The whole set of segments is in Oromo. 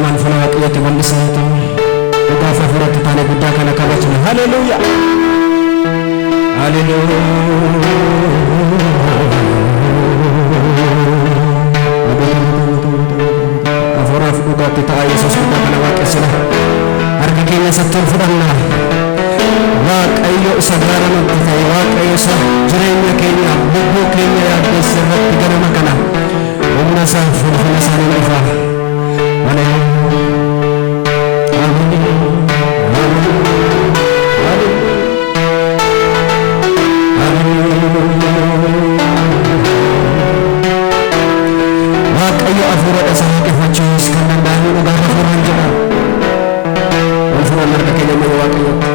lamaan fuula waaqayyootti bal'isneetu gaafa furatti taane guddaa kana kabajna. Haleluuyaa, haleluuyaa. Afuuraaf dhugaatti ta'a Yesuus guddaa kana waaqessina. Harka keenya isatti fudhanna. Waaqayyo isa gaara nutti ta'e, waaqayyo isa jireenya keenya lubbuu keenya yaaddeessa irratti ganama kana humna isaa fulfina isaanii dhufa. Waaqayyo afuura isaa dhifachuus kan danda'an dhugaa afuuraan jira. Afuuraan harka keenya mana waaqayyootti.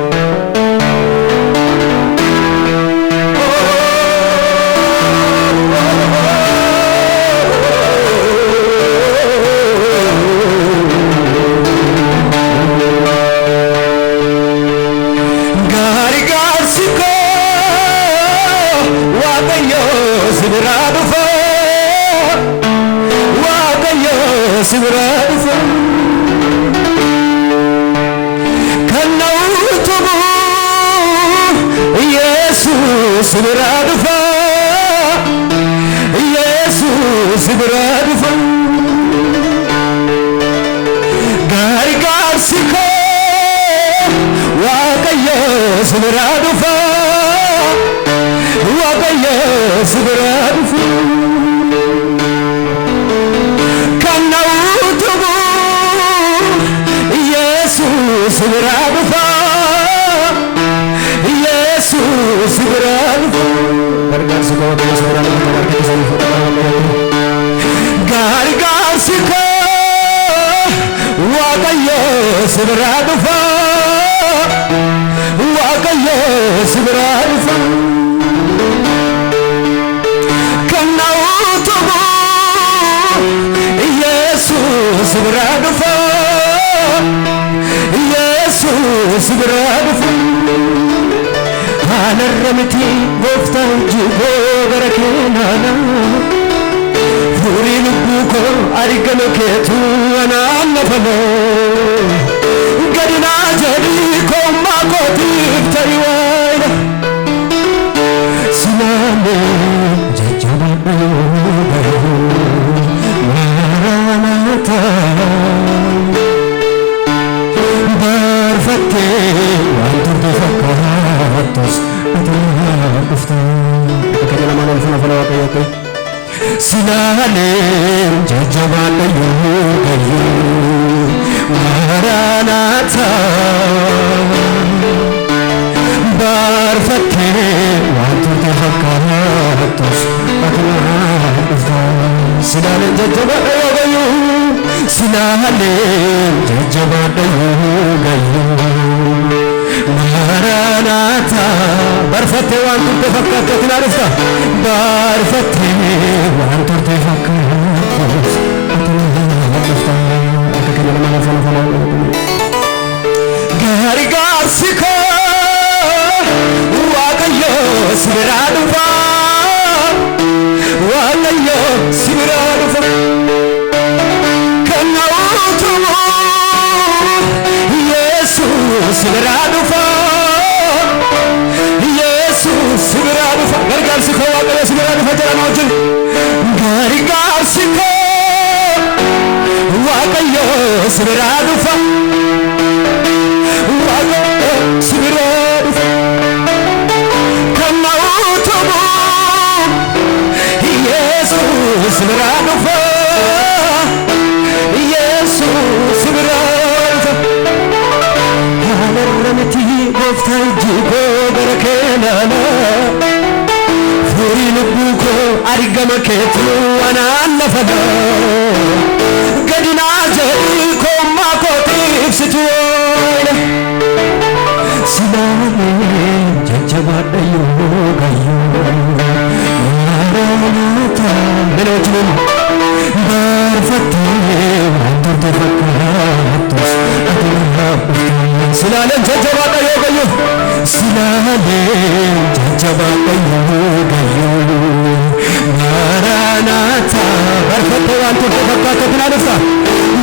Maranatha, barfate waan tokko fakkaatu kun adeemsa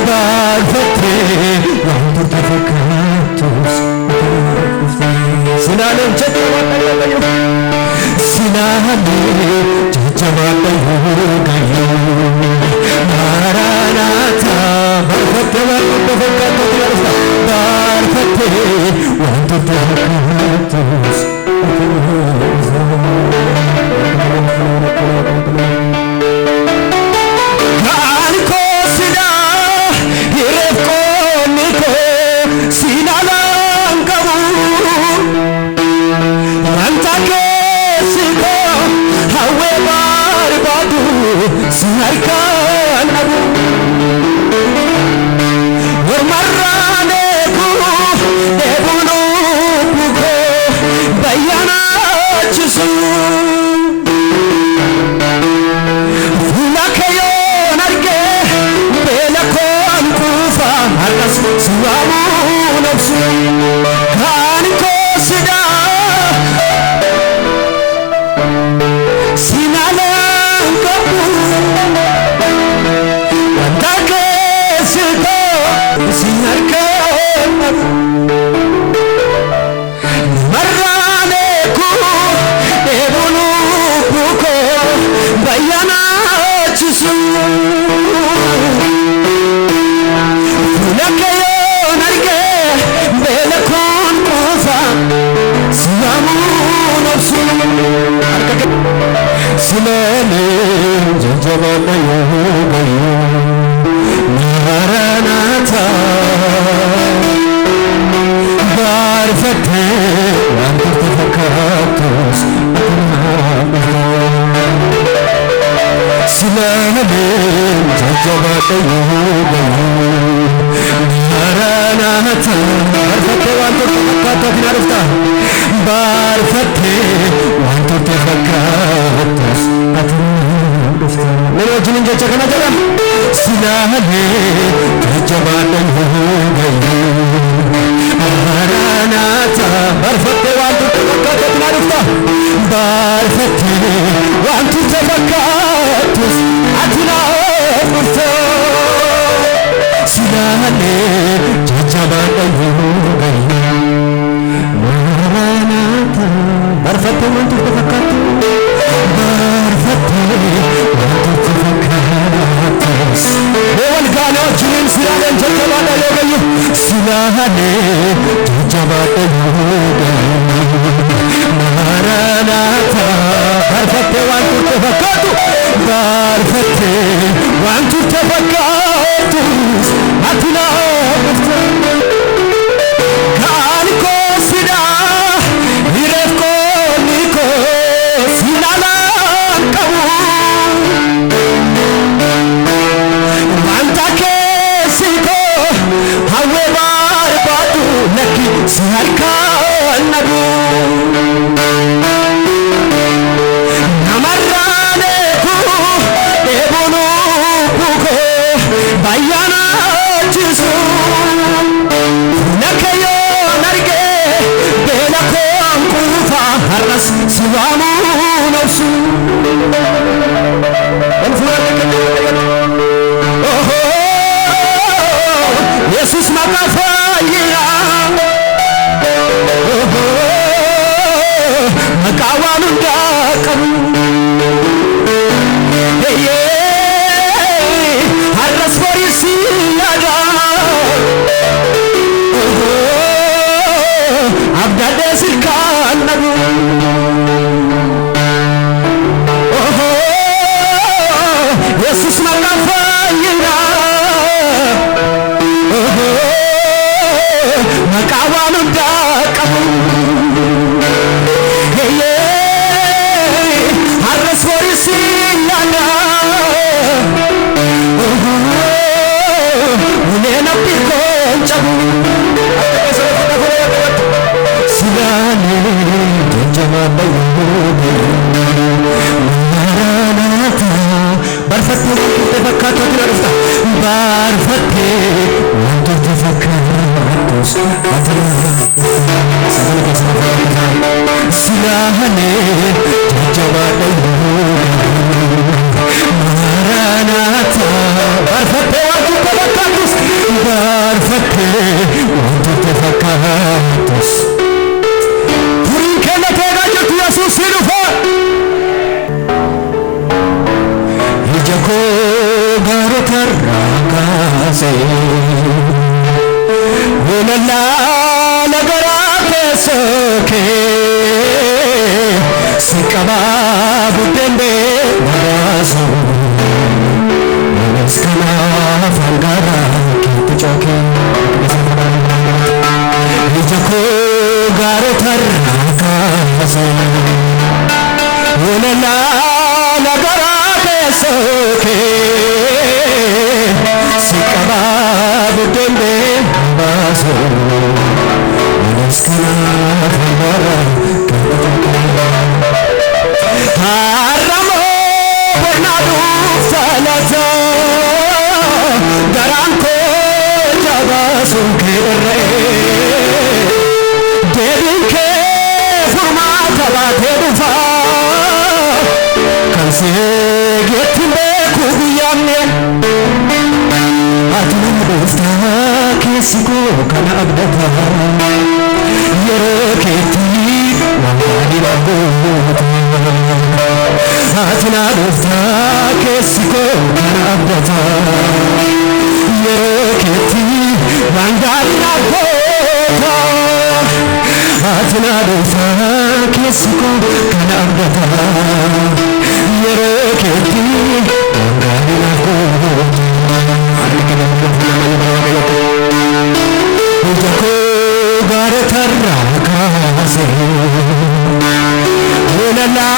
barfate Silale jajjabadhayo Silale jajjabadhayo Maranatha barfatte wantoota fakkaatoo tilarista barfatte wantoota fakkaatos Gaan koo sida hireef qoonni koo sinaalaan qabu wanta keessi koo hawwee barbaadu si harkaan dhabu mormarraan eeguun lubbuu koo bayyanaachisu fuula keeyoon argee beela koon kuufa har'as si waamuun obsu kaan koo sidaa sinaalaan qabu wanta keessi koo si harkaan dhabu marraan eeguun lubbuu koo bayyanaachisu fuula keeyoon argee beela koon kuufa si waamuun obsu Silale jajjabadhayo Maranatha barfatte wantoota fakkaatos Silale jajjabadhayo Maranatha barfatte wantoota fakkaatos narufta barfatte wantoota fakkaatos Mero jinin jecha kana jedha Silale jajjabadhayo Maranatha barfatte wantoota fakkaatos narufta barfatte wantoota fakkaatos ati naaf dhufta Silale jajjabadhayo Maranatha barfatte wantoota fakkaatos barfatte wantoota fakkaatos Walgaanoo jiriin silaaleen jajjabadhayo gayyu Silale jajjabadhayo Maranatha barfatte wantoota fakkaatu barfatte wantoota fakkaatus ati naaf dhufta Gaan koo sidaa hireef qoonni koo sinaalaan qabu wanta keessi koo hawwee barbaadu lakki si harkaan dhabu namarraan eeguun lubbuu koo bayyanaachisu fuula keeyoon argee beela koon kuufa har'as si waamuun obsu Yesus maqaa fayyinaa maqaa waan hundaa qabu har'as borii si yaada abdaadhee silkaan dhabu Yesus maqaa fayyinaa maqaa waan hundaa qabu har'as borii si yaada uleen abdii koon cabu Silale jajjabadhayo Maranatha barfatte wantoota fakkaatoo tilarista barfatte wantoota fakkaatos ati Silale jajjabadhayo Maranatha barfatte wantoota fakkaatos barfatte wantoota fakkaatos garo tarakaze ulala lagara besoke sikaba budembe baso skana bara haramo bernadu salaza garanko jabasu kere dedinke formata la tedufa kanse getimbe kubiyamne atuna dosta kesiko kana abdata yeroketi wangari rago atuna dosta kesiko kana abdata yeroketi wangari rago atuna dosta kesiko kana abdata yeroketi wangari rago Jako gar tarakaze ulala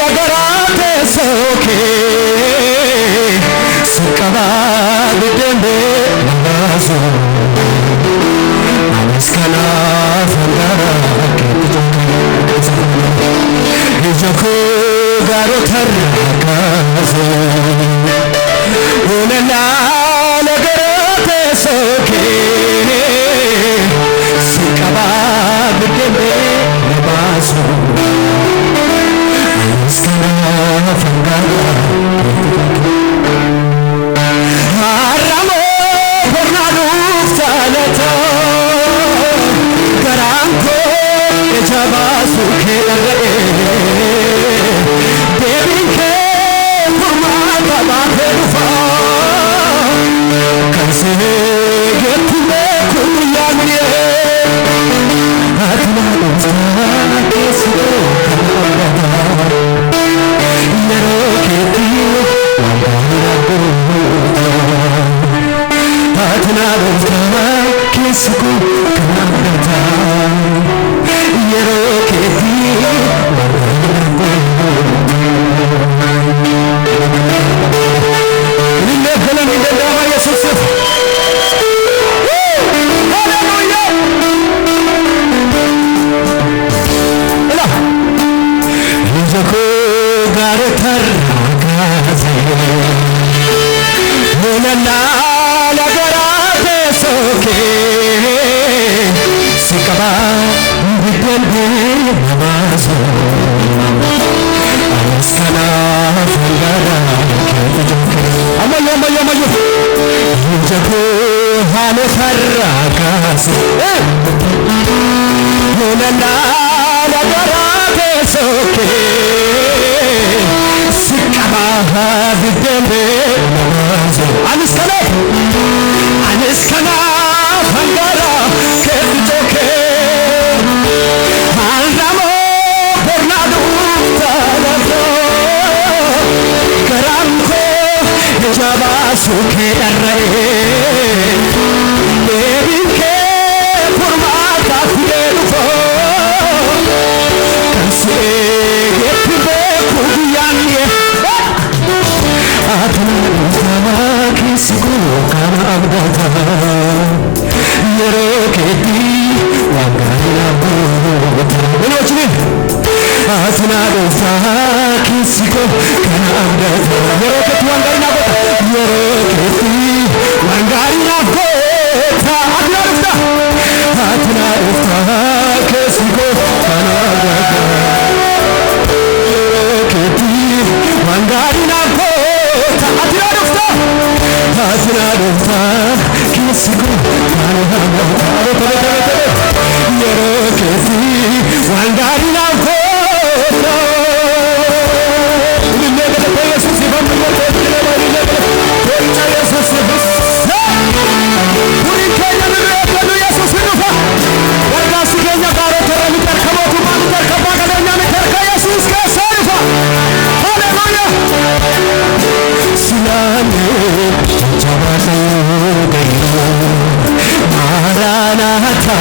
lagarate soke sikaba bidembe nazo amiskana fandara ke jako gar tarakaze ulala lagarate soke sikaba bidembe nazo amiskana fandara haramo bernadu salata garanko jabasu khere debinke formata batefa kanse getme kumyamne atma dosta kesiko kanada yero keti wangara atna dosta kesiko kanada yero keti Nille kala nille dama Yesus Hallelujah Ela Jako gar tarakaze ulala lagarate soke sikaba bidembe nazo amiskana fangara amayo jako hale tarakaze ulala lagarate soke sikaba bidembe nazo amiskana fangara ketoke haramo bernadu talato garanko jabasu khere debinke formata fidelfo kanse getbe kubiyanye atuna kisiko kana abdata yeroketi wangari rago unochini atuna dosa kisiko kana abdata yeroketi wangari rago yeroketi wangari rago atuna dosa kisiko kana abdata yeroketi wangari rago atuna dosa kisiko kana abdata yeroketi wangari rago Maranatha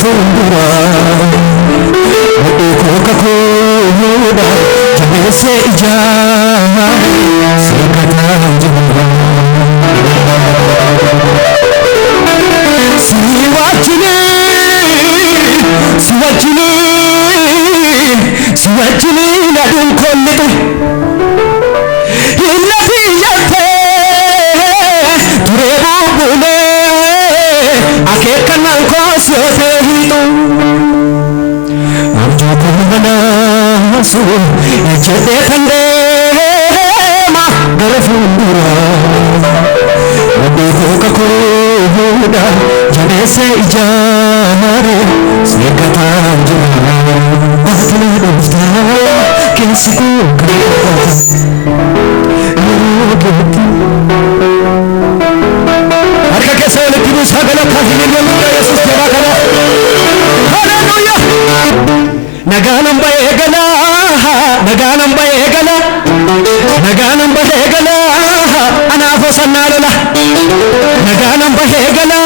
fundura Eko kakuda Jabese ijaa Sekata jumla Siwachini Nadun kollite Illa biyate Turebu bule Akekanan kosote hito Amjo kumana su Ejete kande ma Garafundura Wadiko kakuda Jabese ijare Sekata jumla Batna dofta Kinsiku Harka kesa oletibu sagala kahilil yamda Yesus deva kana Hallelujah Naganam bayegala Anafo sannalala Naganam bayegala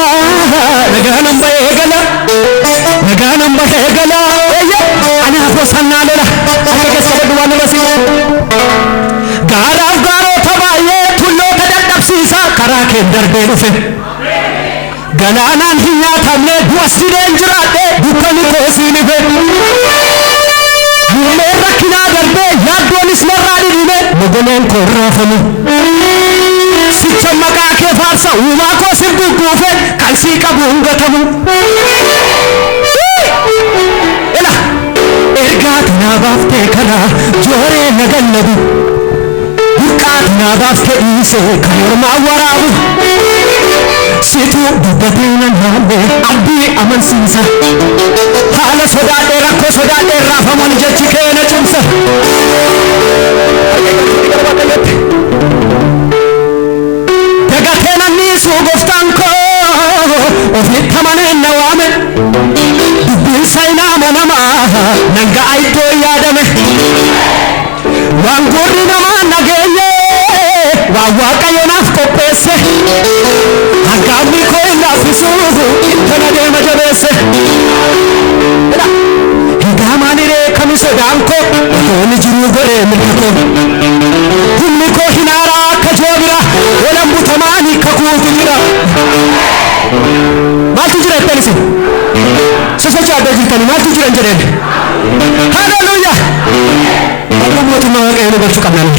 Anafo sannalala Harka kesa badwana basi Gaaraaf gaarota baay'ee tulloota dadhabsiisaa karaa kee darbee dhufe galaanaan hin nyaatamne du'as dideen jiraadhe dukkani koosiin ife mulleen rakkinaa darbee yaaddoonis narraa dhidhime mogoleen koo raafamu sicha maqaa kee faarsa uumaa koo sirguuguufe kan sii qabu hungatamu ergaa kanaa baaftee karaa jooree nagallabu Nabaaf keeyse kan ormaa waraabu situ dubbateena naanne abdii amansiisa haala sodaadhee rakkoo sodaadhee raafaman jechi keena cimsa dagatee nanniisuu goftaan koo ofitti amaneen na waame dubbiin saynaama namaa nanga'a iddoo yaadame waan gurri namaa nageenye Waaqayyonaaf qopheesse Hangaafni koo hin laaffisuuf ittana deema jabeesse Higaa maaliree kami sodaan koo Otoonni jiruu godhee mirga koo Humni koo hin aaraa akka joobira Walan butamaanii kakuutu jira Maaltu jira ittiin isin? Sosochii adda jirtanii maaltu jiran jedheen? Hallelujah! Akka mootummaa waaqayyoo nu galchuu qabnaan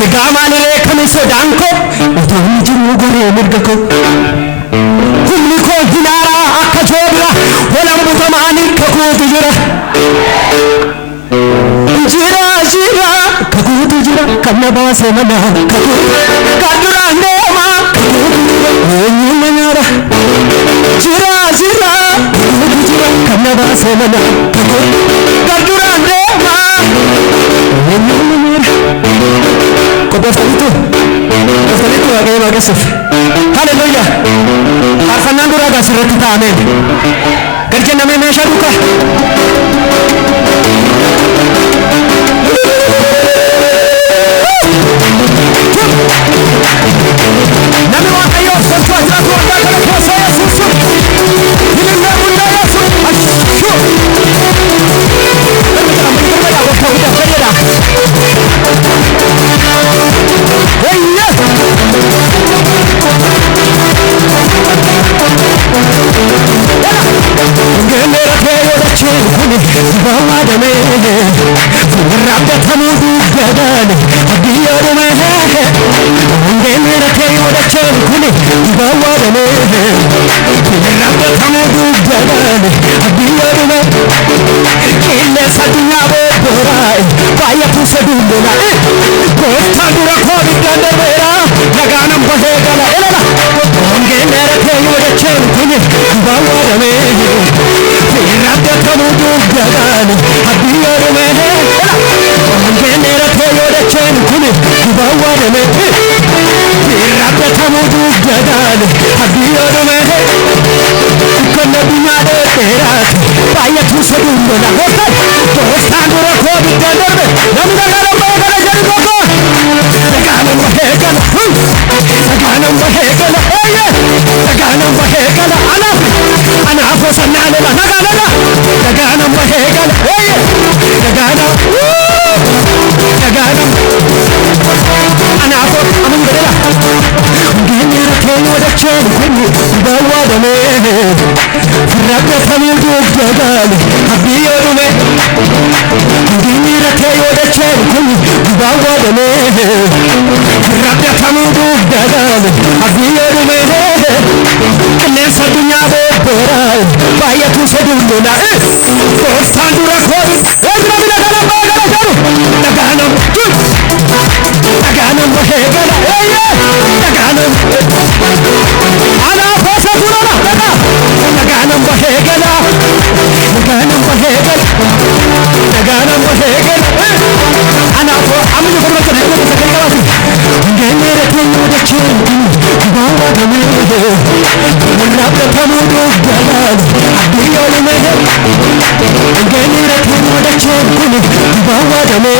Higaa maaliree kami sodaan koo Otoonni jiruu godhee mirga koo Humni koo hin aaraa akka joobira Walan butamaanii kakuutu jira Kakuutu jira kan na baase mana kakuutu kan duraan deema kakuutu eenyuun na nyaara Jira kakuutu jira kan na baase mana kakuutu kan duraan deema eenyuun na nyaara Qopheessaniitu waaqayyo waaqessuuf Hallelujah faarfannaan duraa gaasirratti taa'ameen gad jennamee meeshaa duukaa Nami waaqayyo sochuu asirratti waggaa kana keessa Yesuus Hilillee hundaa Yesuus Ashuu Darbaadhaa wakka hundaa fayyada Wayye Ngeelera kee yoodacheen kuni dibawaa damee Fuulraabdatamuu duugadaani abdii yoodumee Ngeelera kee yoodacheen kuni dibawaa damee Fuulraabdatamuu duugadaani abdii yoodumee Qilleensa addunyaa bobbooraa'e baay'atu seduullola Gooftaan dura koo biddaan darbeera nagaanan bahee gala elala Ngeelera kee yoodacheen kuni dibawaa damee Fuulraabdatamuu duugadaani abdii yoodumee Ngeelera kee yoodacheen kuni dibawaa damee Fuulraabdatamuu duugadaani abdii yoodumee Kan addunyaa dheeraati baay'atu seduullola Gooftaan dura koo biddaan darbe namni nagaanan bahee gala jedhu tokko Nagaanan bahee gala Nagaanan bahee gala Nagaanan bahee gala Ana فوسنا لنا نغانا نغانا بهيغل نغانا نغانا أنا أقول أمين بدلا جيني ركين ودكين كني دوادني فرقنا ثمين دوك جدالي أبي يومي جيني ركين ودكين كني دوادني فرقنا ثمين دوك جدالي أبي يومي الناس الدنيا بوراي بايتو سدولنا دوستان ركوي وزنا بنا كلام باغلا جارو نغانم نغانم بهيغلا نغانم انا فوسطونا نغانم بهيغلا نغانم بهيغلا نغانم بهيغلا انا فو امي فرمت نغانم بهيغلا غنيرتي ودچين باوا دمي نلعب تمودو جلال أبيول مهر غنيرتي ودچين باوا دمي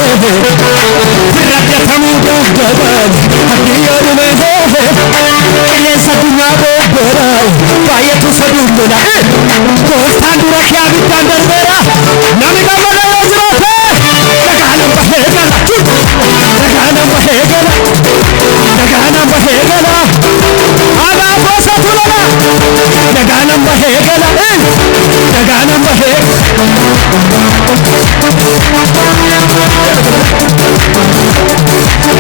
نلعب تمودو جلال أبيول مهر إليس الدنيا بوراي بايتو سدولنا دوستان دركيا بيتاندر برا نامي كاملا يزروته نغانم بهيغلا نغانم بهيغلا نغانم بهيغلا أنا فوسطونا نغانم بهيغلا نغانم بهيغلا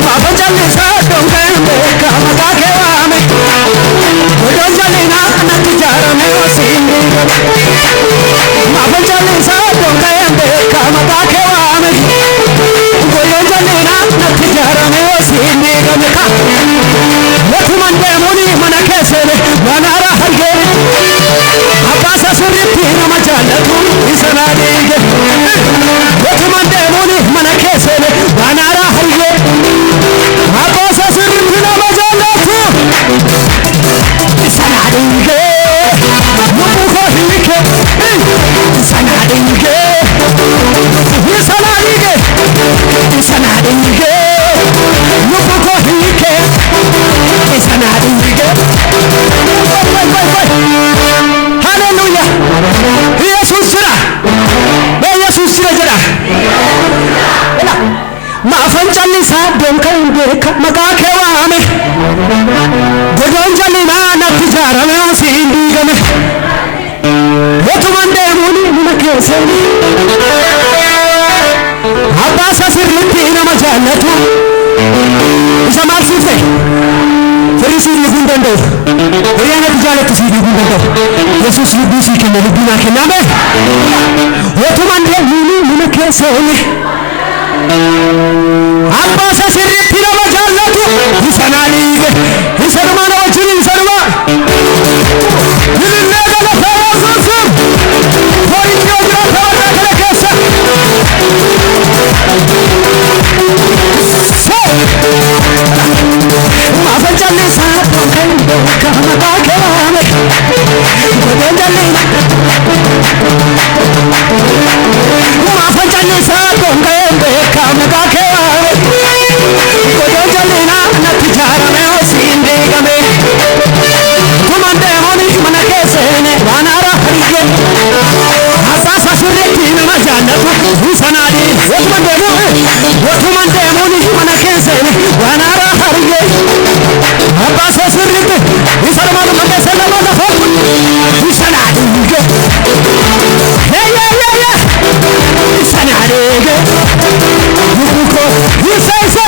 بابا جلي سادون كامبي كامدا كوامي ودون جلي نانا تجارمي وسيني بابا جلي سادون كامبي كامدا كوامي ودون جلي نانا تجارمي وسيني كمكا وكمان ديموني منا كسر وانا راحل أباسا سريتي نما جالتو إسنا ديجي وكمان ديموني منا كسر وانا راحل أباسا سريتي نما جالتو إسنا ديجي نبوكو هيكي إسنا ديجي إسنا ديجي إسنا ديجي نبوكو هيكي إسنا ديجي هاليلويا يسوع سرا يسوع سرا جرا ما فنجلي سادون كايندك مكا كوامي بدون جلي ما نتجارة ما سيندي غمي وتمان ديموني منكيسني أباسا سرلتي نما جالتو إسمال سيفي فريسي لبندندو ريانا تجالة سيدي بندندو يسوس لبوسي كنا لبنا كنامي وتمان ديموني منكيسني أباسا سرلتي نما جالتو إسانا ليغي إسانا ما نوجري إسانا ما يلي نغانا فوازوسر فوري نيوغرا فوانا كالكيسا ما فجالي سادون كايندو كامدا كوامي ودون جالي ما فجالي سادون كايندو كامدا كوامي ودون جالي نانا تجارة ميوسيندي غمي كمان ديموني منا كيسيني وانا راحلي أساسا سريتي نما جالتو إسنا دي وكمان ديموني منا كيسيني وانا راحلي أباسا سريتي إسنا ما كيسيني ما دفوق إسنا دي إسنا دي يبوكو يسيسي